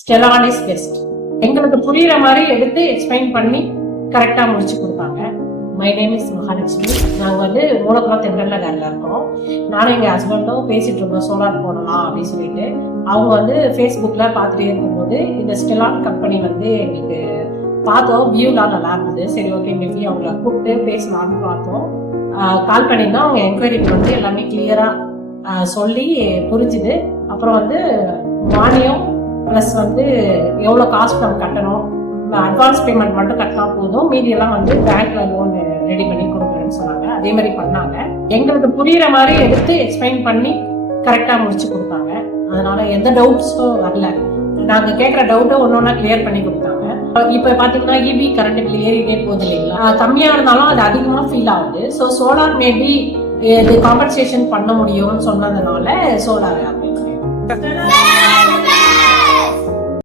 Stellar is best. எங்களுக்கு புரியுற மாதிரி எடுத்து எக்ஸ்பிளைன் பண்ணி கரெக்டா முடிச்சு கொடுத்தாங்க. My name is Mahalakshmi. நாங்கள் வந்து மூலக்குளம் தென்றல் நகர்ல இருக்கோம். நானும் எங்கள் ஹஸ்பண்டும் பேசிட்டு இருந்தோம் சோலார் போடலாம் அப்படின்னு சொல்லிட்டு. அவங்க வந்து ஃபேஸ்புக்கில் பார்த்துட்டே இருக்கும்போது இந்த ஸ்டெலார் கம்பெனி வந்து எங்களுக்கு பார்த்தோம், வியூலாம் நல்லா இருந்தது. சரி ஓகே மேபி அவங்கள கூப்பிட்டு பேசலாம்னு பார்த்தோம். கால் பண்ணியிருந்தோம். அவங்க என்கொயரிக்கு வந்து எல்லாமே கிளியராக சொல்லி புரிஞ்சுது. அப்புறம் வந்து மானியம் ப்ளஸ் வந்து எவ்வளோ காஸ்ட் நம்ம கட்டணும், அட்வான்ஸ் பேமெண்ட் மட்டும் கட்டினா போதும், மீதியெல்லாம் வந்து பேங்க்ல லோன் ரெடி பண்ணி கொடுக்குறேன்னு சொன்னாங்க. அதே மாதிரி பண்ணாங்க. எங்களுக்கு புரியுற மாதிரி எடுத்து எக்ஸ்பிளைன் பண்ணி கரெக்டாக முடிச்சு கொடுத்தாங்க. அதனால எந்த டவுட்ஸும் வரல. நாங்கள் கேட்குற டவுட்டை ஒன்று ஒன்றா கிளியர் பண்ணி கொடுத்தாங்க. இப்போ பார்த்தீங்கன்னா இபி கரண்ட் பில் ஏறிட்டே போகுது இல்லைங்களா, கம்மியாக இருந்தாலும் அது அதிகமாக ஃபீல் ஆகுது. ஸோ சோலார் மேபி இது காம்பன்சேஷன் பண்ண முடியும்னு சொன்னதுனால சோலார் அப்படின்னு